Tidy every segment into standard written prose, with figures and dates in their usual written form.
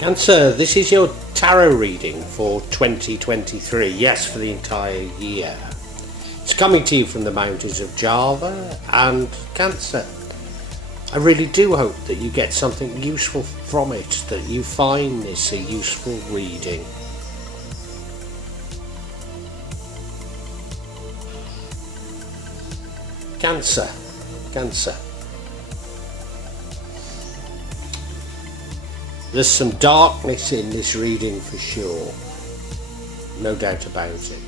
Cancer, this is your tarot reading for 2023, yes, for the entire year. It's coming to you from the mountains of Java and Cancer. I really do hope that you get something useful from it, that you find this a useful reading. Cancer. There's some darkness in this reading for sure, no doubt about it.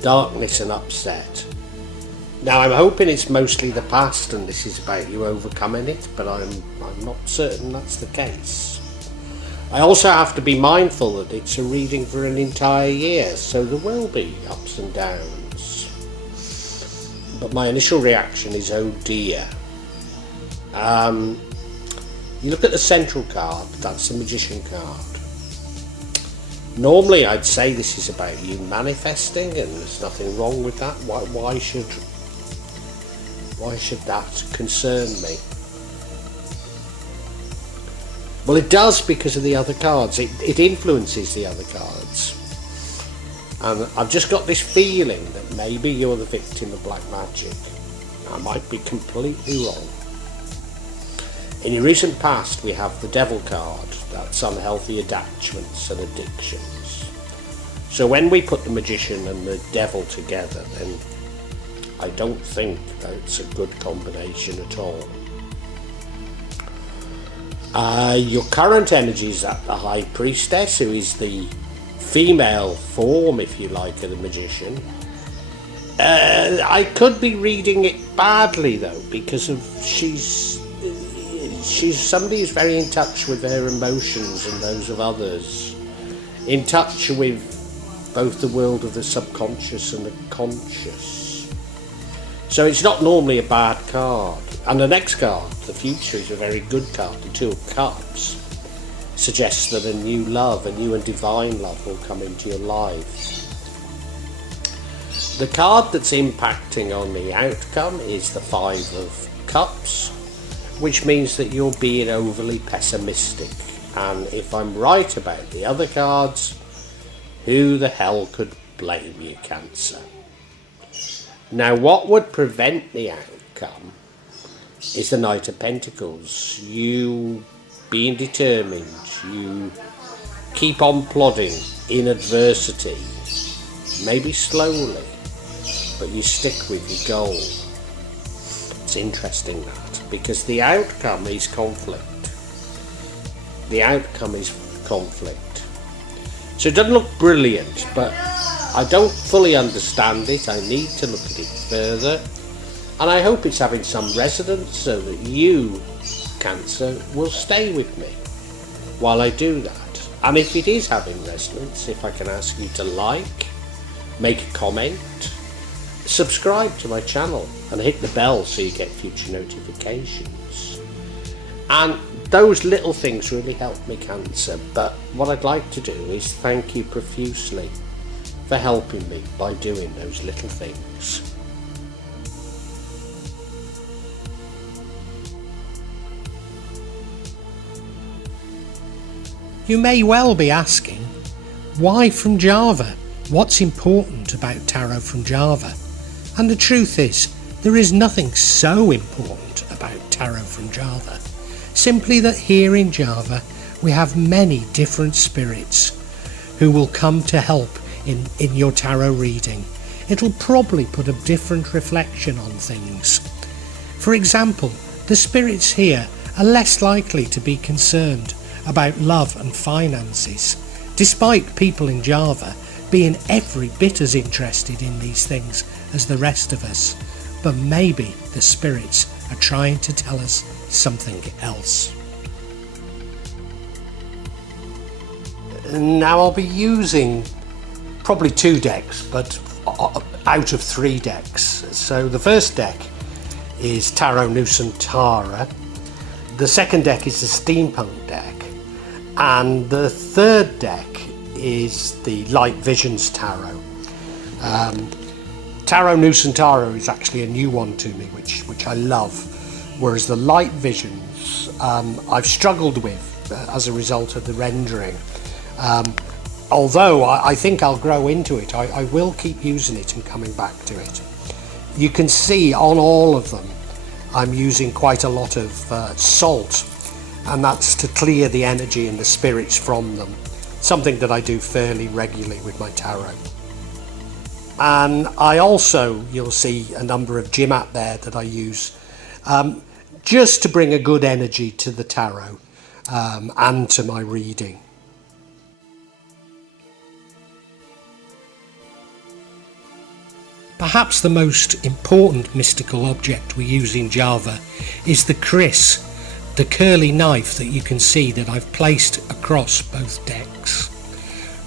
Darkness and upset. Now I'm hoping it's mostly the past and this is about you overcoming it, but I'm not certain that's the case. I also have to be mindful that it's a reading for an entire year, so there will be ups and downs. But my initial reaction is, oh dear. You look at the central card, that's the Magician card. Normally I'd say this is about you manifesting, and there's nothing wrong with that. Why should that concern me? Well, it does because of the other cards. It influences the other cards. And I've just got this feeling that maybe you're the victim of black magic. I might be completely wrong. In your recent past, we have the Devil card. That's unhealthy attachments and addictions. So when we put the Magician and the Devil together, then I don't think that's a good combination at all. Your current energy is at the High Priestess, who is the female form, if you like, of the Magician. I could be reading it badly though, because of she's somebody who's very in touch with their emotions and those of others, in touch with both the world of the subconscious and the conscious. So it's not normally a bad card. And the next card, the Future, is a very good card. The Two of Cups suggests that a new love, a new and divine love will come into your life. The card that's impacting on the outcome is the Five of Cups, which means that you're being overly pessimistic. And if I'm right about the other cards, who the hell could blame you, Cancer? Now, what would prevent the outcome is the Knight of Pentacles. You being determined, you keep on plodding in adversity, maybe slowly, but you stick with your goal. It's interesting that, because the outcome is conflict. The outcome is conflict. So it doesn't look brilliant, but I don't fully understand it. I need to look at it further, and I hope it's having some resonance so that you, Cancer, will stay with me while I do that. And if it is having resonance, if I can ask you to like, make a comment, subscribe to my channel and hit the bell so you get future notifications. And those little things really help me, Cancer. But what I'd like to do is thank you profusely for helping me by doing those little things. You may well be asking, why from Java? What's important about tarot from Java? And the truth is, there is nothing so important about tarot from Java. Simply that here in Java, we have many different spirits who will come to help in your tarot reading. It'll probably put a different reflection on things. For example, the spirits here are less likely to be concerned about love and finances, despite people in Java being every bit as interested in these things as the rest of us. But maybe the spirits are trying to tell us something else. Now I'll be using probably 2 decks, but out of 3 decks. So the first deck is Tarot Nusantara, the second deck is the Steampunk deck, and the third deck is the Light Visions Tarot. Tarot Nusantara is actually a new one to me, which I love, whereas the Light Visions I've struggled with as a result of the rendering. Although I think I'll grow into it, I will keep using it and coming back to it. You can see on all of them I'm using quite a lot of salt, and that's to clear the energy and the spirits from them, something that I do fairly regularly with my tarot. And I also, you'll see a number of Jimat there that I use just to bring a good energy to the tarot and to my reading. Perhaps the most important mystical object we use in Java is the kris, the curly knife that you can see that I've placed across both decks.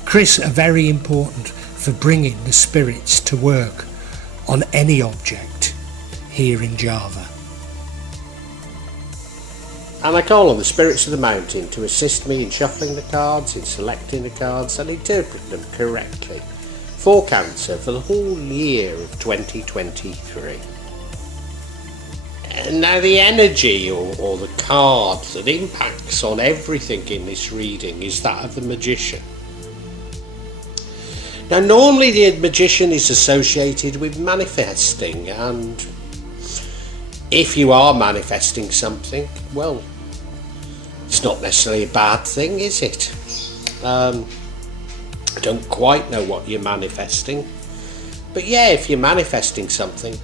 Kris are very important for bringing the spirits to work on any object here in Java. And I call on the spirits of the mountain to assist me in shuffling the cards, in selecting the cards and interpreting them correctly for Cancer for the whole year of 2023. And now the energy or the card that impacts on everything in this reading is that of the Magician. Now normally the Magician is associated with manifesting, and if you are manifesting something, well, it's not necessarily a bad thing, is it? I don't quite know what you're manifesting, but yeah, if you're manifesting something,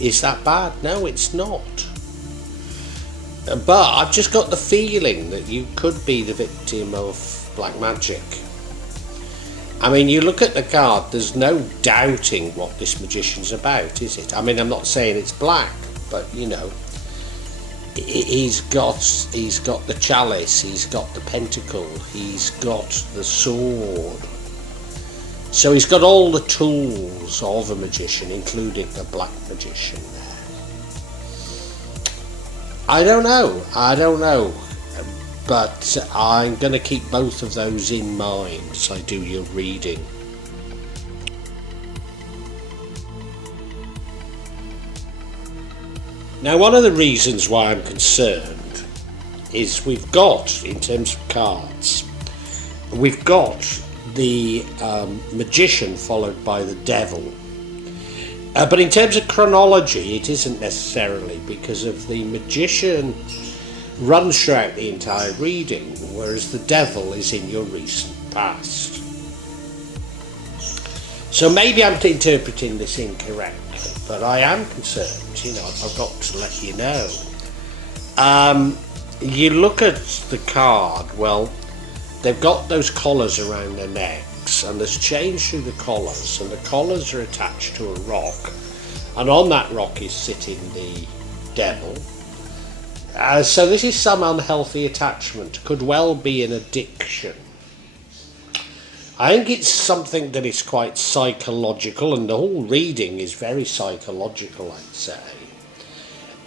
is that bad? No, it's not. But I've just got the feeling that you could be the victim of black magic. I mean, you look at the card, there's no doubting what this Magician's about, is it? I mean, I'm not saying it's black, but you know, he's got the chalice, he's got the pentacle, he's got the sword. So he's got all the tools of a magician, including the black magician there. I don't know, but I'm going to keep both of those in mind as I do your reading. Now, one of the reasons why I'm concerned is we've got, in terms of cards, we've got the Magician followed by the Devil. But in terms of chronology, it isn't necessarily, because of the Magician runs throughout the entire reading, whereas the Devil is in your recent past. So maybe I'm interpreting this incorrectly, but I am concerned, you know, I've got to let you know. You look at the card, well, they've got those collars around their necks, and there's change through the collars, and the collars are attached to a rock, and on that rock is sitting the Devil. So this is some unhealthy attachment, could well be an addiction. I think it's something that is quite psychological, and the whole reading is very psychological, I'd say.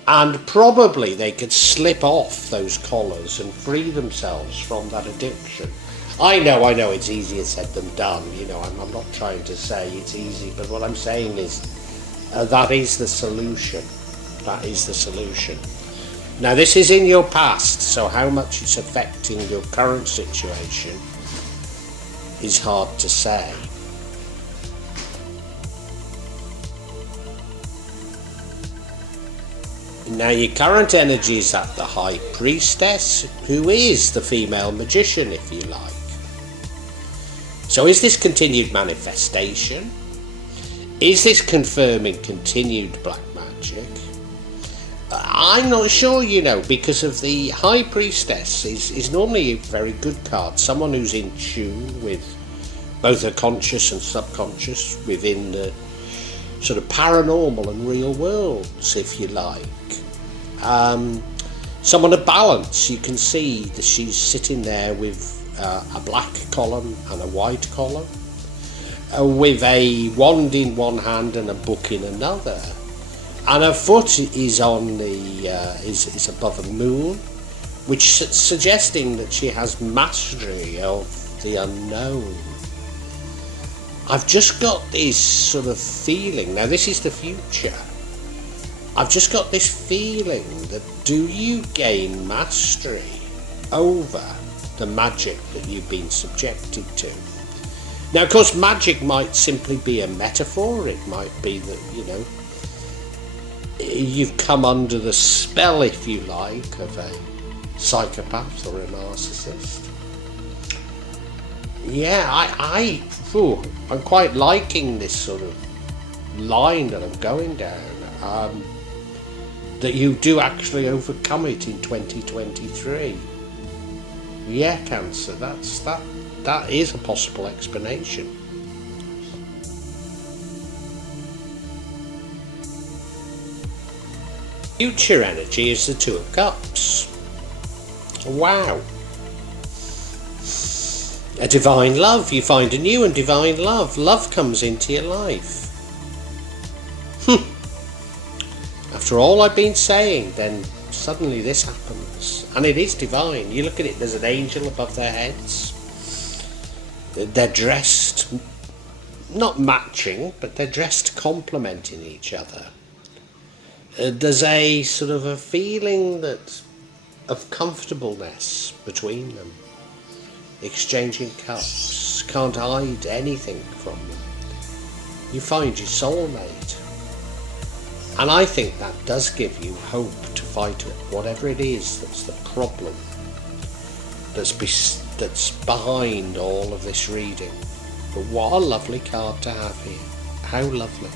And probably they could slip off those collars and free themselves from that addiction. I know it's easier said than done, you know, I'm not trying to say it's easy, but what I'm saying is that is the solution. That is the solution. Now this is in your past, so how much it's affecting your current situation is hard to say. Now your current energy is at the High Priestess, who is the female magician, if you like. So is this continued manifestation? Is this confirming continued black magic? I'm not sure, you know, because of the High Priestess is normally a very good card, someone who's in tune with both her conscious and subconscious within the sort of paranormal and real worlds, if you like. Someone of balance, you can see that she's sitting there with a black column and a white column, with a wand in one hand and a book in another. And her foot is on the is above a moon, which suggesting that she has mastery of the unknown. I've just got this sort of feeling. Now this is the future. I've just got this feeling that do you gain mastery over the magic that you've been subjected to. Now, of course, magic might simply be a metaphor. It might be that, you've come under the spell, if you like, of a psychopath or a narcissist. Yeah, I'm quite liking this sort of line that I'm going down. That you do actually overcome it in 2023. Yeah, Cancer, that is a possible explanation. Future energy is the Two of Cups. Wow. A divine love. You find a new and divine love. Love comes into your life. After all I've been saying, then suddenly this happens. And it is divine. You look at it, there's an angel above their heads. They're dressed, not matching, but they're dressed complementing each other. There's a sort of a feeling of comfortableness between them. Exchanging cups, can't hide anything from them. You find your soulmate. And I think that does give you hope to fight whatever it is that's the problem that's behind all of this reading. But what a lovely card to have here. How lovely.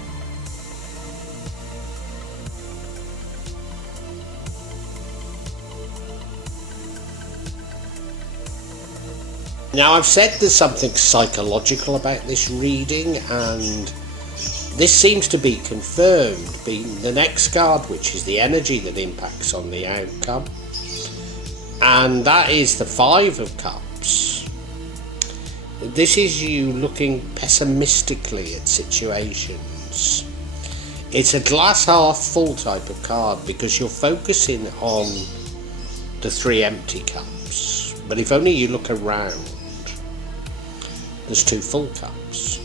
Now, I've said there's something psychological about this reading, and this seems to be confirmed, being the next card, which is the energy that impacts on the outcome. And that is the Five of Cups. This is you looking pessimistically at situations. It's a glass half full type of card because you're focusing on the three empty cups. But if only you look around, there's two full cups.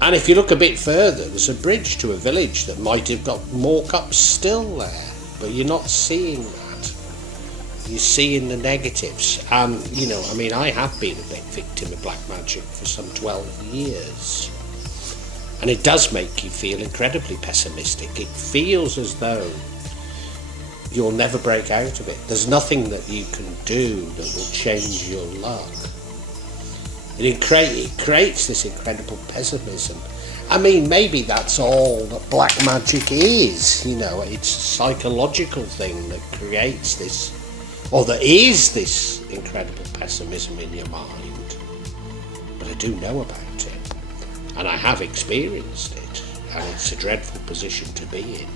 And if you look a bit further, there's a bridge to a village that might have got more cups still there, but you're not seeing that. You're seeing the negatives. And, I have been a bit victim of black magic for some 12 years. And it does make you feel incredibly pessimistic. It feels as though you'll never break out of it. There's nothing that you can do that will change your luck. It creates this incredible pessimism. I mean, maybe that's all that black magic is, it's a psychological thing that creates this, or that is this incredible pessimism in your mind. But I do know about it, and I have experienced it, and it's a dreadful position to be in.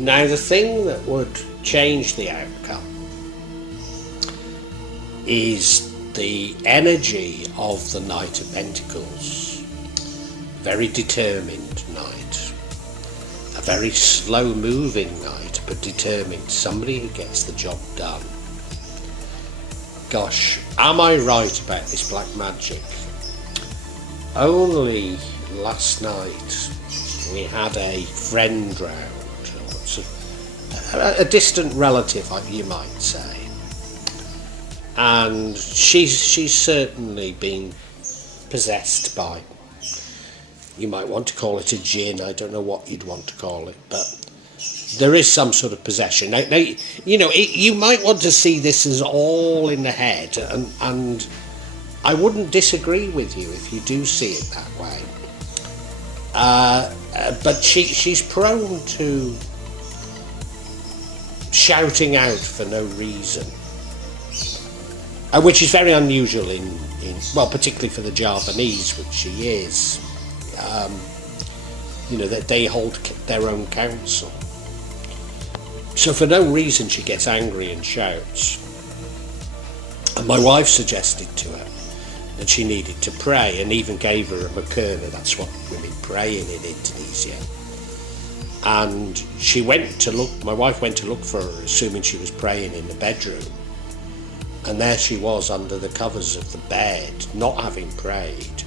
Now, the thing that would change the outcome is the energy of the Knight of Pentacles. Very determined knight. A very slow moving knight, but determined. Somebody who gets the job done. Gosh, am I right about this black magic? Only last night we had a friend round. A distant relative, you might say, and she's certainly been possessed by, you might want to call it a jinn, I don't know what you'd want to call it, but there is some sort of possession. Now you might want to see this as all in the head, and I wouldn't disagree with you if you do see it that way, but she's prone to shouting out for no reason, which is very unusual in particularly for the Javanese, which she is. That they hold their own counsel. So for no reason she gets angry and shouts. And my wife suggested to her that she needed to pray, and even gave her a makana. That's what women pray in Indonesia. And my wife went to look for her, assuming she was praying in the bedroom. And there she was under the covers of the bed, not having prayed,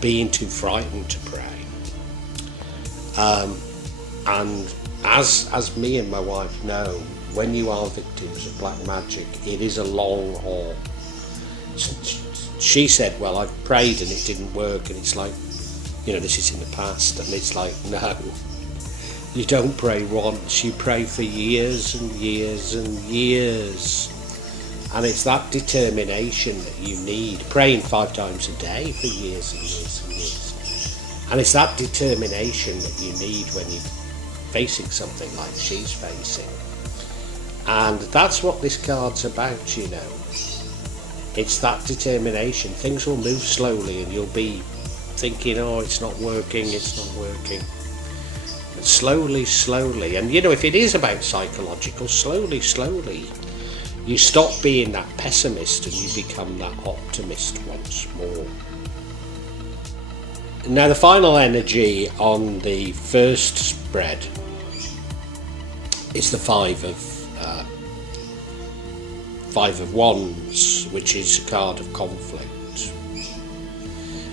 being too frightened to pray. And as me and my wife know, when you are victims of black magic, it is a long haul. She said, well, I've prayed and it didn't work, and it's like, this is in the past, and it's like, no, you don't pray once, you pray for years and years and years. And it's that determination that you need, praying 5 times a day for years and years and years. And it's that determination that you need when you're facing something like she's facing. And that's what this card's about, It's that determination. Things will move slowly and you'll be thinking, oh, it's not working. But slowly. And if it is about psychological, slowly, you stop being that pessimist and you become that optimist once more. Now the final energy on the first spread is the Five of Wands, which is a card of conflict.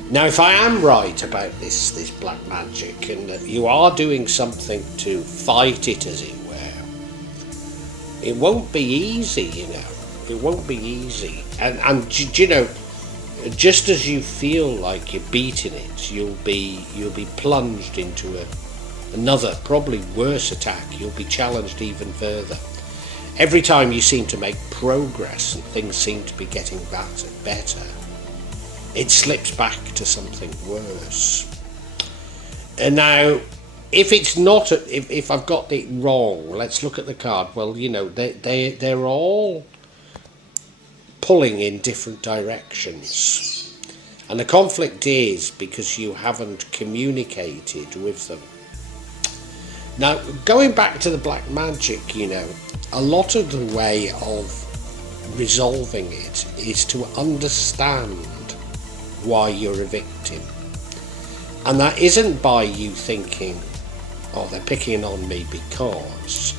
Now, if I am right about this black magic, and that you are doing something to fight it, as it were, it won't be easy, It won't be easy. And just as you feel like you're beating it, you'll be plunged into another, probably worse attack. You'll be challenged even further. Every time you seem to make progress and things seem to be getting better, it slips back to something worse. And now, if it's not, if I've got it wrong, let's look at the card. Well, they're all pulling in different directions. And the conflict is because you haven't communicated with them. Now, going back to the black magic, a lot of the way of resolving it is to understand why you're a victim. And that isn't by you thinking, oh, they're picking on me because.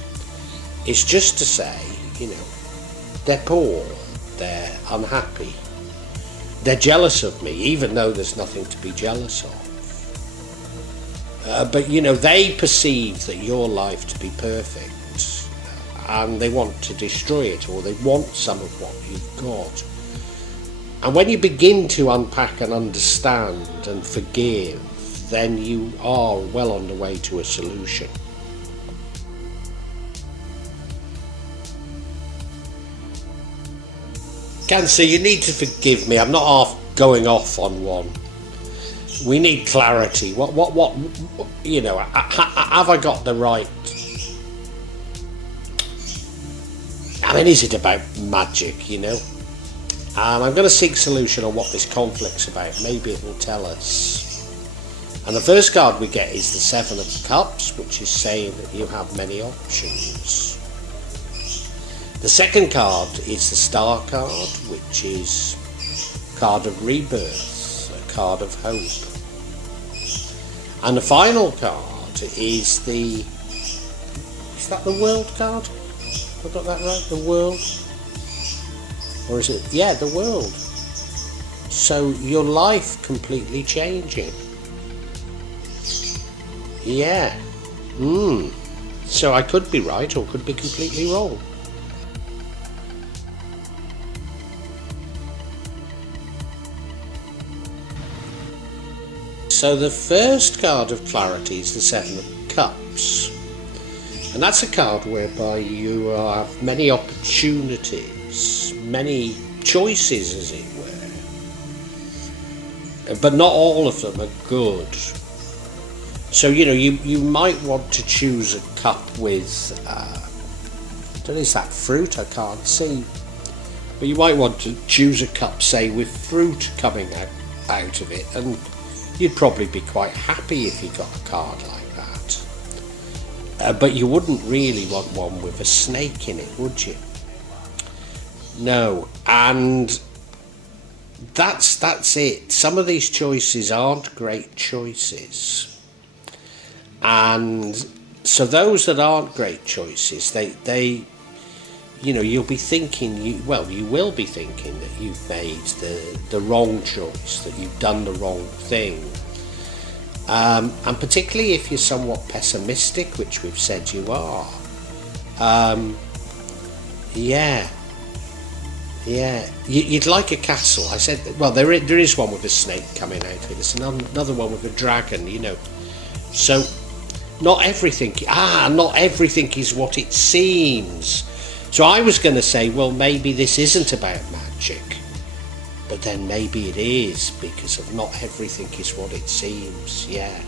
It's just to say, they're poor, they're unhappy, they're jealous of me, even though there's nothing to be jealous of. But they perceive that your life to be perfect, and they want to destroy it, or they want some of what you've got. And when you begin to unpack and understand and forgive, then you are well on the way to a solution. Cancer, you need to forgive me. I'm not going off on one. We need clarity. What? Have I got the right? I mean, is it about magic? I'm going to seek solution on what this conflict's about. Maybe it will tell us. And the first card we get is the Seven of Cups, which is saying that you have many options. The second card is the Star card, which is a card of rebirth, a card of hope. And the final card is that the World card? Have I got that right? The World? Or is it? Yeah, the World. So your life completely changing. Yeah. So I could be right or could be completely wrong. So the first card of clarity is the Seven of Cups. And that's a card whereby you have many opportunities, many choices, as it were. But not all of them are good. So, you might want to choose a cup with, is that fruit? I can't see. But you might want to choose a cup, say, with fruit coming out of it. And you'd probably be quite happy if you got a card like that. But you wouldn't really want one with a snake in it, would you? No. And that's it. Some of these choices aren't great choices. And so those that aren't great choices, they you'll be thinking, you will be thinking that you've made the wrong choice, that you've done the wrong thing. And particularly if you're somewhat pessimistic, which we've said you are. You'd like a castle. I said, well, there is one with a snake coming out of it. There's another one with a dragon, So, not everything is what it seems. So I was going to say, well, maybe this isn't about magic. But then maybe it is, because of not everything is what it seems. Yeah.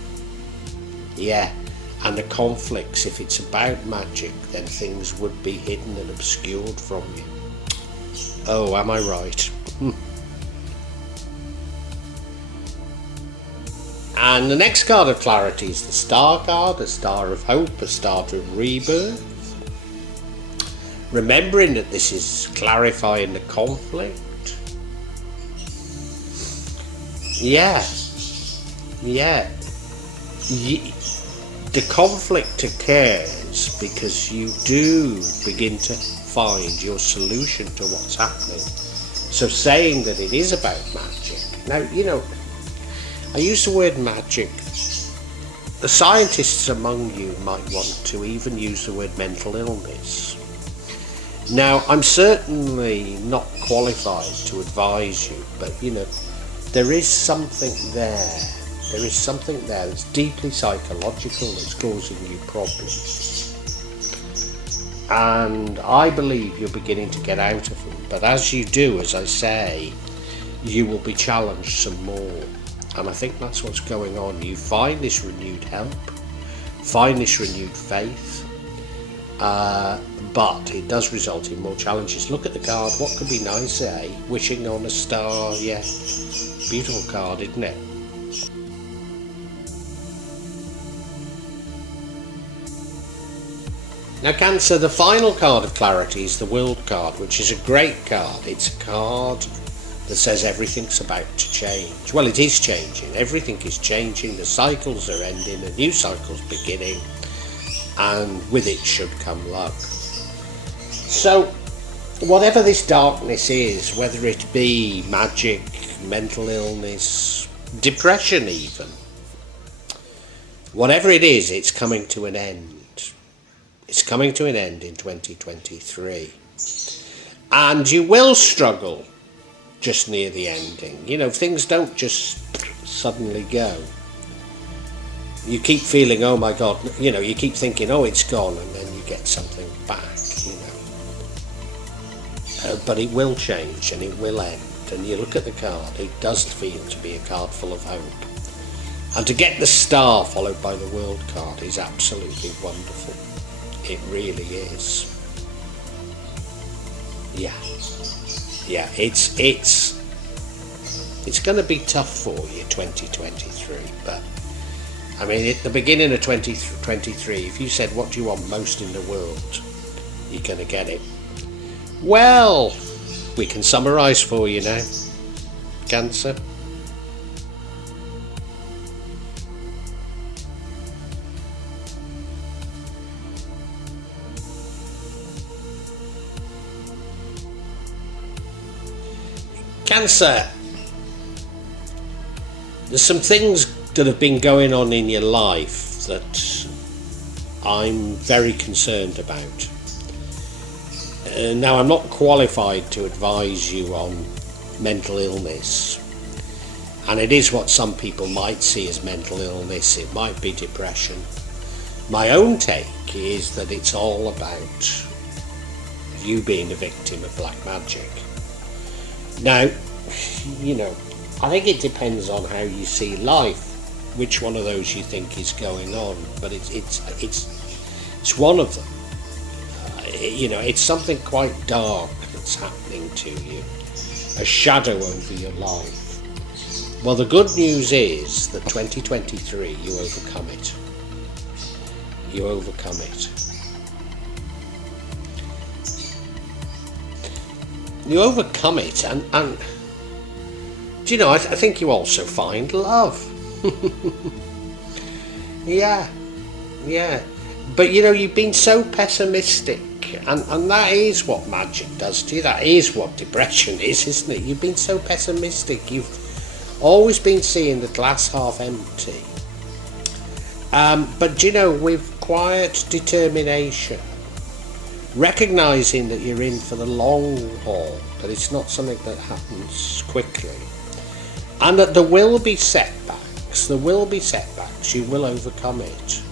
And the conflicts, if it's about magic, then things would be hidden and obscured from you. Oh, am I right? And the next card of clarity is the Star card, a star of hope, a star of rebirth. Remembering that this is clarifying the conflict. The conflict occurs because you do begin to find your solution to what's happening. So saying that it is about magic. Now, I use the word magic. The scientists among you might want to even use the word mental illness. Now, I'm certainly not qualified to advise you, but there is something there. There is something there that's deeply psychological that's causing you problems. And I believe you're beginning to get out of them. But as you do, as I say, you will be challenged some more. And I think that's what's going on. You find this renewed help, find this renewed faith, but it does result in more challenges. Look at the card. What could be nicer, eh? Wishing on a star. Yeah. Beautiful card, isn't it? Now, Cancer, the final card of clarity is the World card, which is a great card. It's a card that says everything's about to change. Well, it is changing. Everything is changing. The cycles are ending. A new cycle's beginning. And with it should come luck. So, whatever this darkness is, whether it be magic, mental illness, depression even, whatever it is, it's coming to an end. It's coming to an end in 2023. And you will struggle just near the ending. Things don't just suddenly go. You keep feeling, oh my God, you keep thinking, oh, it's gone, and then you get something back, But it will change and it will end. And you look at the card, it does feel to be a card full of hope. And to get the Star followed by the World card is absolutely wonderful. It really is. Yeah, it's going to be tough for you, 2023, but I mean, at the beginning of 2023, if you said, what do you want most in the world, you're going to get it. Well, we can summarise for you now, Cancer. Cancer, there's some things that have been going on in your life that I'm very concerned about. Now, I'm not qualified to advise you on mental illness, and it is what some people might see as mental illness. It might be depression. My own take is that it's all about you being a victim of black magic. Now, I think it depends on how you see life, which one of those you think is going on, but it's one of them. It's something quite dark that's happening to you, a shadow over your life. Well, the good news is that 2023, you overcome it. You overcome it. You overcome it, and I think you also find love. Yeah. But you've been so pessimistic, and that is what magic does to you. That is what depression is, isn't it? You've been so pessimistic. You've always been seeing the glass half empty. But with quiet determination, recognising that you're in for the long haul, that it's not something that happens quickly, and that there will be setbacks, you will overcome it.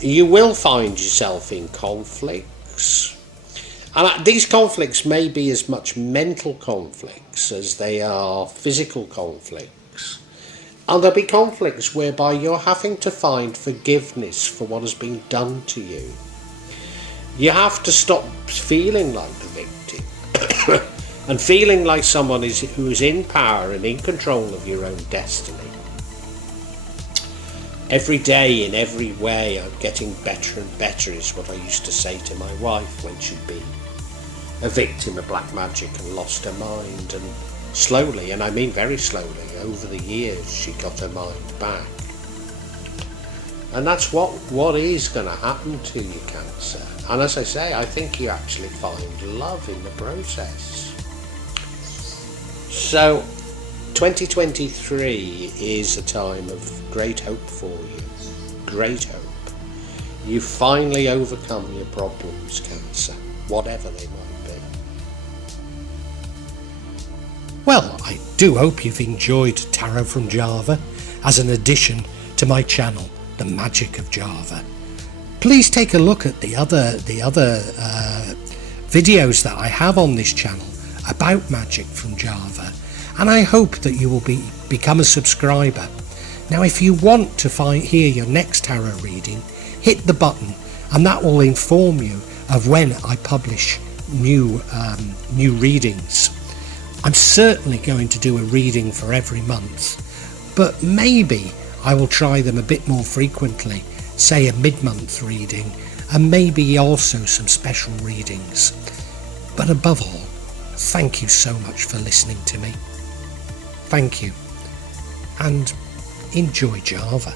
You will find yourself in conflicts, and these conflicts may be as much mental conflicts as they are physical conflicts. And there'll be conflicts whereby you're having to find forgiveness for what has been done to you. You have to stop feeling like the victim and feeling like someone who is in power and in control of your own destiny. Every day, in every way, I'm getting better and better, is what I used to say to my wife when she'd been a victim of black magic and lost her mind. And slowly, and I mean very slowly, over the years, she got her mind back. And that's what is going to happen to you, Cancer. And as I say, I think you actually find love in the process. So 2023 is a time of great hope for you. Great hope. You finally overcome your problems, Cancer, whatever they might be. Well, I do hope you've enjoyed Tarot from Java as an addition to my channel, The Magic of Java. Please take a look at the other videos that I have on this channel about magic from Java, and I hope that you will become a subscriber. Now, if you want to hear your next tarot reading, hit the button, and that will inform you of when I publish new readings. I'm certainly going to do a reading for every month, but maybe I will try them a bit more frequently, say a mid-month reading, and maybe also some special readings. But above all, thank you so much for listening to me. Thank you, and enjoy Java.